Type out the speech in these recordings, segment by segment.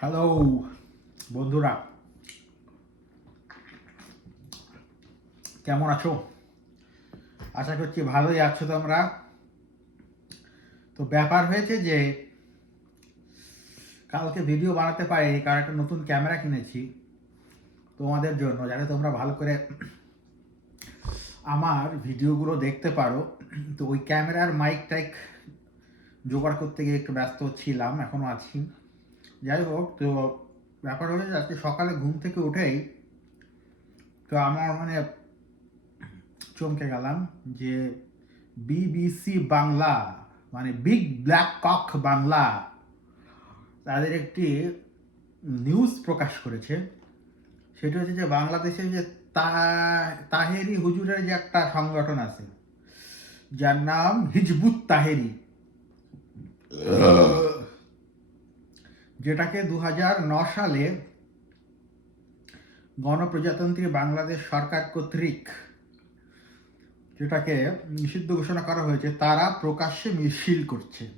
Hello বন্ধুরা। কেমন আছো? আশা করছি ভালোই আছো তোমরা। তো ব্যাপার হয়েছে যে, কালকে ভিডিও বানাতে পারিনি, কারণ একটা নতুন ক্যামেরা কিনেছি তোমাদের জন্য, যাতে তোমরা ভালো করে আমার ভিডিওগুলো দেখতে পারো। তো ওই ক্যামেরার মাইক টাইক জোগাড় করতে গিয়ে একটু ব্যস্ত ছিলাম এখনও আছি। যাই হোক, তো ব্যাপার হচ্ছে আজকে সকালে ঘুম থেকে উঠেই তো আমার মানে চমকে গেলাম যে বিবিসি বাংলা মানে বিগ ব্ল্যাক কক বাংলা তাদের একটি নিউজ প্রকাশ করেছে। সেটা হচ্ছে যে বাংলাদেশে যে তাহেরি হুজুরের যে একটা সংগঠন আছে, যার নাম হিজবুত তাহেরি। যেটাকে দু সালে গণপ্রজাতন্ত্রী বাংলাদেশ সরকার কর্তৃক যেটাকে নিষিদ্ধ ঘোষণা করা হয়েছে, তারা প্রকাশ্যে মিছিল করছে।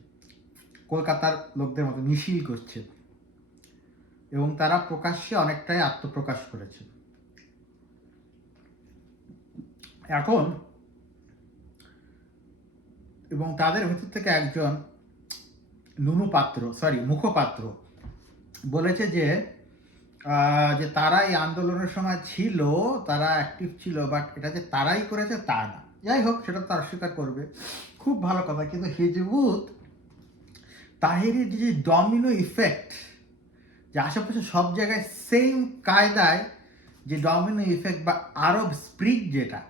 কলকাতার লোকদের মতো মিছিল করছে। এবং তারা প্রকাশ্যে অনেকটাই আত্মপ্রকাশ করেছে। এখন এবং তাদের ভেতর থেকে একজন নুনু পাত্র সরি মুখপাত্র বলেছে যে যে তারা এই আন্দোলনের সময় ছিল, তারা অ্যাক্টিভ ছিল বাট এটা যে তারাই করেছে তা না। যাই হোক, সেটা তো অস্বীকার করবে। খুব ভালো কথা, কিন্তু হিজবুত তাহিরির যে ডমিনো ইফেক্ট যে আশেপাশে সব জায়গায় সেম কায়দায় যে ডমিনো ইফেক্ট বা আরব স্প্রিং যেটা,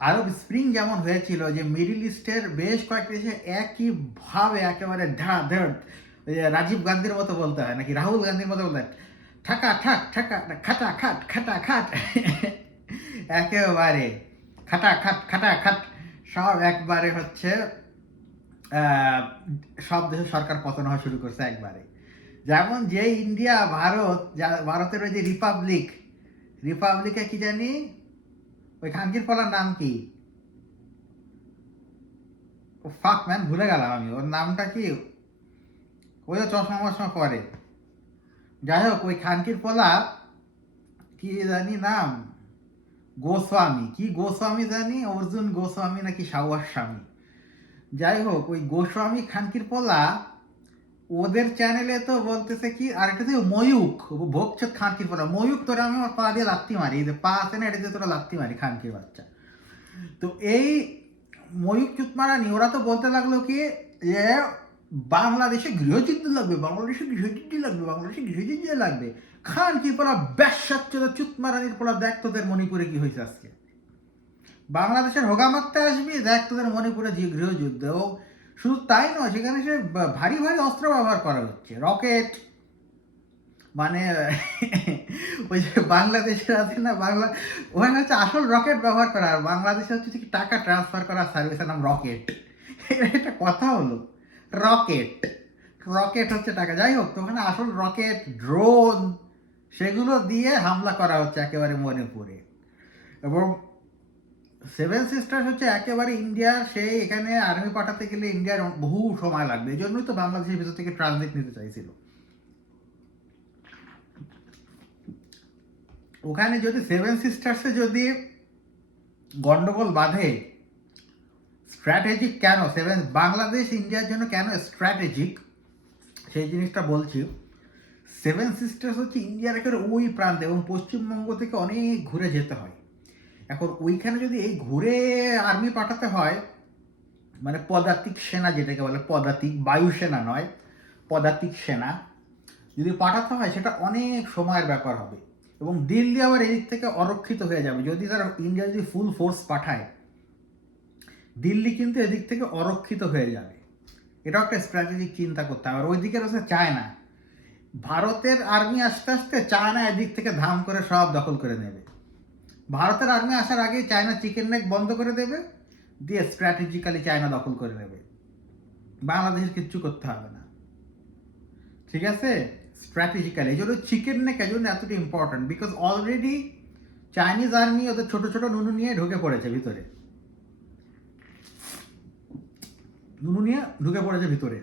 আরব স্প্রিং যেমন হয়েছিল, যে মিডিল ইস্টের বেশ কয়েকটি দেশে একইভাবে একেবারে যে রাজীব গান্ধীর মতো বলতে হয়, নাকি রাহুল গান্ধীর মতো বলতে ঠাকা, ঠাক, ঠাকা খাটা, খাট খাটা, খাট। একেবারে খাটা, খাট খাটা, খাট। সব একবারে হচ্ছে সব দেশে সরকার পতন হওয়া শুরু করছে একবারে। যেমন যে ইন্ডিয়া, ভারত ভারতের ওই যে রিপাবলিক, রিপাবলিকে কি জানি? ওই খানকির পলার নাম কি? ফাক ম্যান ভুলে গেলাম আমি। ওর নামটা কি? ওই চশমা মশমা পরে। যাই হোক ওই খানকির পোলা কি জানি নাম? গোস্বামী। কি গোস্বামী জানি? অর্জুন গোস্বামী নাকি সাওয়ার স্বামী। যাই হোক ওই গোস্বামী খানকির পোলা ওদের চ্যানেলে তো বলতেছে কি আরেকটা তো ময়ূক ভোগচোদ খানকির পোলা। ময়ূক তোরা আমি আমার পা দিয়ে লাত্তি মারি। যে পা আছে না, এটা দিয়ে তোরা লাত্তি মারি খানকির বাচ্চা। তো এই ময়ূক চুত মারানি ওরা তো বলতে লাগল কি, যে বাংলাদেশে গৃহযুদ্ধ লাগবে, বাংলাদেশে গৃহযুদ্ধ লাগবে, বাংলাদেশে গৃহযুদ্ধ লাগবে। খান কি পড়া ব্যাসাচ্চদ চুত মারানির পড়া দেখ তোদের মণিপুরে কি হয়েছে আজকে? বাংলাদেশের হোগা মারতে আসবি, দেখ তোদের মণিপুরে যে গৃহযুদ্ধ। ও শুধু তাই নয়, সেখানে সে ভারী ভারী অস্ত্র ব্যবহার করা হচ্ছে। রকেট মানে ওই যে বাংলাদেশের আছে না, বাংলা, ওখানে হচ্ছে আসল রকেট ব্যবহার করা। আর বাংলাদেশে হচ্ছে টাকা ট্রান্সফার করা সার্ভিসের নাম রকেট। এটা কথা হলো। রকেট রকেট হচ্ছে টাকা। যাই হোক তো ওখানে আসল রকেট ড্রোন সেগুলো দিয়ে হামলা করা হচ্ছে একেবারে মণিপুরে এবং সেভেন সিস্টার হচ্ছে একেবারে ইন্ডিয়ার সেই এখানে আর্মি পাঠাতে গেলে ইন্ডিয়ার বহু সময় লাগবে। এই জন্যই তো বাংলাদেশের ভিতর থেকে ট্রানজিট নিতে চাইছিল। ওখানে যদি সেভেন সিস্টার্সে যদি গন্ডগোল বাঁধে স্ট্র্যাটেজিক কেন? সেভেন বাংলাদেশ ইন্ডিয়ার জন্য কেন স্ট্র্যাটেজিক সেই জিনিসটা বলছি। সেভেন সিস্টার্স হচ্ছে ইন্ডিয়ার একেবারে ওই প্রান্তে এবং পশ্চিমবঙ্গ থেকে অনেক ঘুরে যেতে হয়। এখন ওইখানে যদি এই ঘুরে আর্মি পাঠাতে হয় মানে পদাতিক সেনা যেটাকে বলে, পদাতিক বায়ুসেনা নয়, পদাতিক সেনা, যদি পাঠাতে হয়, সেটা অনেক সময়ের ব্যাপার হবে। এবং দিল্লি আবার এদিক থেকে অরক্ষিত হয়ে যাবে। যদি তারা ইন্ডিয়া যদি ফুল ফোর্স পাঠায় দিল্লি কিন্তু এদিক থেকে অরক্ষিত হয়ে যাবে। এটাও একটা স্ট্র্যাটেজিক চিন্তা করতে হবে। আর ওই ওইদিকে রয়েছে চায়না। ভারতের আর্মি আস্তে আস্তে চায়না এদিক থেকে ধাম করে সব দখল করে নেবে। ভারতের আর্মি আসার আগেই চায়না চিকেন নেক বন্ধ করে দেবে। দিয়ে স্ট্র্যাটেজিক্যালি চায়না দখল করে নেবে। বাংলাদেশের কিচ্ছু করতে হবে না। ঠিক আছে? স্ট্র্যাটেজিক্যালি এই জন্য চিকেন নেক এই জন্য এতটা important because already Chinese army ওদের ছোটো ছোটো নুনু নিয়ে ঢুকে পড়েছে ভিতরে। নুনু নিয়ে ঢুকে পড়েছে ভিতরে।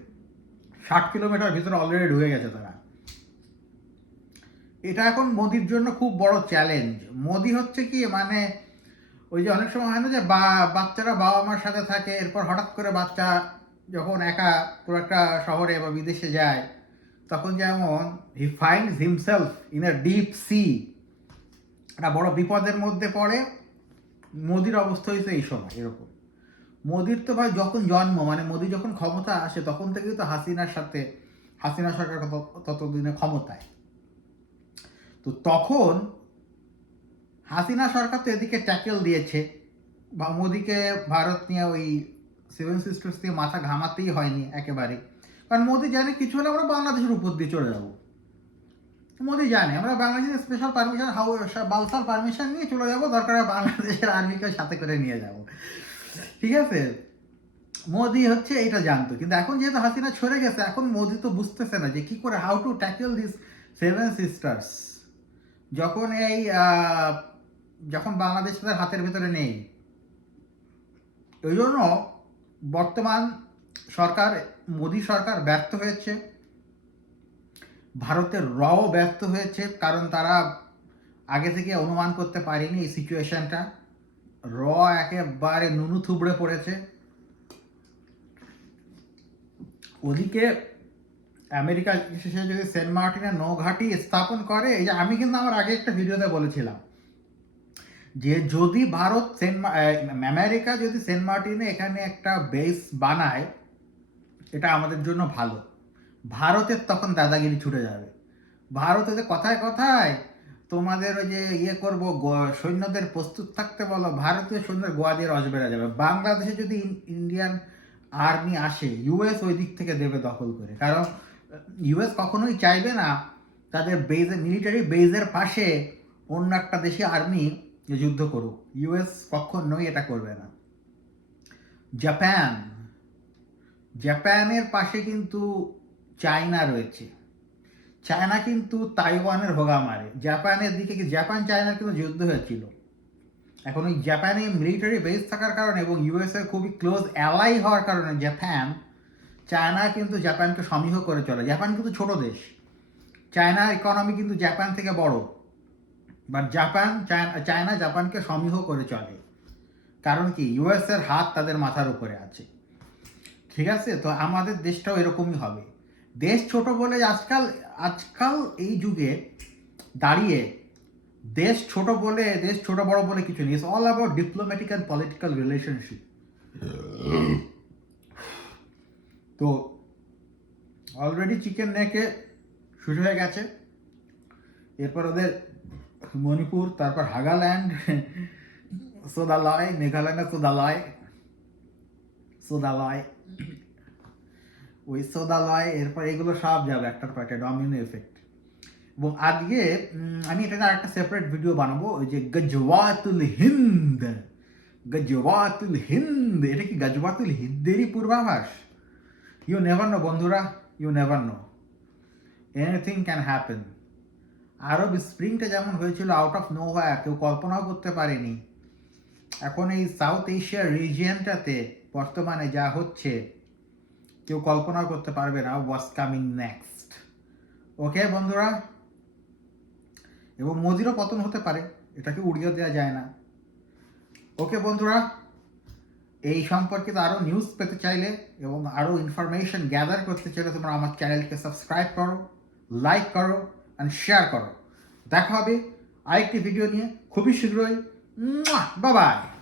ষাট কিলোমিটার ভিতরে অলরেডি ঢুকে গেছে তারা। এটা এখন মোদির জন্য খুব বড় চ্যালেঞ্জ মোদি হচ্ছে কি মানে ওই যে অনেক সময় হয় না যে বা, বাচ্চারা বাবা মার সাথে থাকে, এরপর হঠাৎ করে বাচ্চা যখন একা কোনো একটা শহরে বা বিদেশে যায়, তখন যেমন he finds himself in a deep sea একটা বড় বিপদের মধ্যে পড়ে, মোদির অবস্থা হয়েছে এই সময় এরকম। মোদির তো ভাই যখন জন্ম মানে মোদি যখন ক্ষমতা আসে, তখন থেকেই তো হাসিনার সাথে, হাসিনা সরকার তত- ততদিনে ক্ষমতায়। তো তখন হাসিনা সরকার তো এদিকে ট্যাকেল দিয়েছে, বা মোদিকে ভারত নিয়ে ওই সেভেন সিস্টার্স দিয়ে মাথা ঘামাতেই হয়নি একেবারে। কারণ মোদি জানে কিছু হলে আমরা বাংলাদেশের উপর দিয়ে চলে যাব। মোদি জানে, আমরা বাংলাদেশের স্পেশাল পারমিশন হাউ বালসাল পারমিশন নিয়ে চলে যাব, দরকার বাংলাদেশের আর্মিকে সাথে করে নিয়ে যাব। ঠিক আছে? মোদি হচ্ছে এটা জানতো। কিন্তু এখন যেহেতু হাসিনা ছড়ে গেছে, এখন মোদি তো বুঝতেছে না যে কি করে how to tackle this seven sisters যখন এই যখন বাংলাদেশ তাদের হাতের ভেতরে নেই। ওই জন্য বর্তমান সরকার, মোদি সরকার ব্যর্থ হয়েছে। ভারতের রও ব্যর্থ হয়েছে, কারণ তারা আগে থেকে অনুমান করতে পারেনি এই সিচুয়েশনটা র একেবারে নুনু থুবড়ে পড়েছে। ওদিকে আমেরিকা বিশেষে যদি সেন্ট মার্টিনের নৌঘাটি স্থাপন করে, এই যে আমি কিন্তু আমার আগে একটা ভিডিওতে বলেছিলাম যে যদি ভারত সেন্ট আমেরিকা যদি সেন্ট মার্টিনে এখানে একটা বেস বানায়, এটা আমাদের জন্য ভালো। ভারতের তখন দাদাগিরি ছুটে যাবে। ভারতে কথায় কথায় তোমাদের ওই যে ইয়ে করব সৈন্যদের প্রস্তুত থাকতে বলো, ভারতীয় সৈন্যের গোয়া দিয়ে রস বেড়ে যাবে। বাংলাদেশে যদি ইন্ডিয়ান আর্মি আসে ইউএস ওই দিক থেকে দেবে দখল করে। কারণ ইউএস কখনোই চাইবে না তাদের বেজে মিলিটারি বেজের পাশে অন্য একটা দেশে আর্মি যুদ্ধ করুক। ইউএস কখনোই এটা করবে না। জাপান, জাপানের পাশে কিন্তু চায়না রয়েছে। চায়না কিন্তু তাইওয়ানের ভোগা মারে। জাপানের দিকে কি জাপান চায়নার কিন্তু যুদ্ধ হয়েছিল এখন ওই জাপানে মিলিটারি বেস থাকার কারণে এবং ইউএস এর খুবই ক্লোজ অ্যালাই হওয়ার কারণে জাপান, চায়না কিন্তু জাপানকে সমীহ করে চলে। জাপান কিন্তু ছোট দেশ। চায়নার ইকোনমি কিন্তু জাপান থেকে বড়। বাট জাপান চায়না চায়না জাপানকে সমীহ করে চলে। কারণ কি? ইউএস এর হাত তাদের মাথার উপরে আছে। ঠিক আছে? তো আমাদের দেশটাও এরকমই হবে। দেশ ছোট বলে আজকাল আজকাল এই যুগে দাঁড়িয়ে দেশ ছোট বলে, দেশ ছোট বড় বলে কিছু নেই। All about diplomatic and political relationship তো অলরেডি চিকেন নেকে শুরু হয়ে গেছে। এরপর ওদের মণিপুর, তারপর হাগাল্যান্ড, সোদালয়, মেঘালয় সোদালয় সোদালয়। ওই সোদালয় এরপর এগুলো সব যাবে একটার পর একটা ডমিনো এফেক্ট এবং আজকে আমি এটা নিয়ে আরেকটা সেপারেট ভিডিও বানাবো, ওই যে গজওয়াতুল হিন্দ। গজওয়াতুল হিন্দ, এটা কি গজওয়াতুল হিন্দেরই পূর্বাভাস? ইউ নেভার নো বন্ধুরা you never know anything can happen Arab স্প্রিংটা যেমন হয়েছিল আউট অফ নো কেউ কল্পনাও করতে পারেনি। এখন এই সাউথ এশিয়ার রিজিয়নটাতে বর্তমানে যা হচ্ছে কেউ কল্পনাও করতে পারবে না ওয়াজ কামিং নেক্সট ওকে বন্ধুরা? এবং মোদিরও পতন হতে পারে, এটাকে উড়িয়ে দেওয়া যায় না। ওকে বন্ধুরা? এই সম্পর্কিত আরও নিউজ পেতে চাইলে এবং আরও ইনফরমেশন গ্যাদার করতে চাইলে তোমরা আমার চ্যানেলকে সাবস্ক্রাইব করো লাইক করো অ্যান্ড শেয়ার করো। দেখা হবে আরেকটি ভিডিও নিয়ে। খুবই শীঘ্রই। বাবাই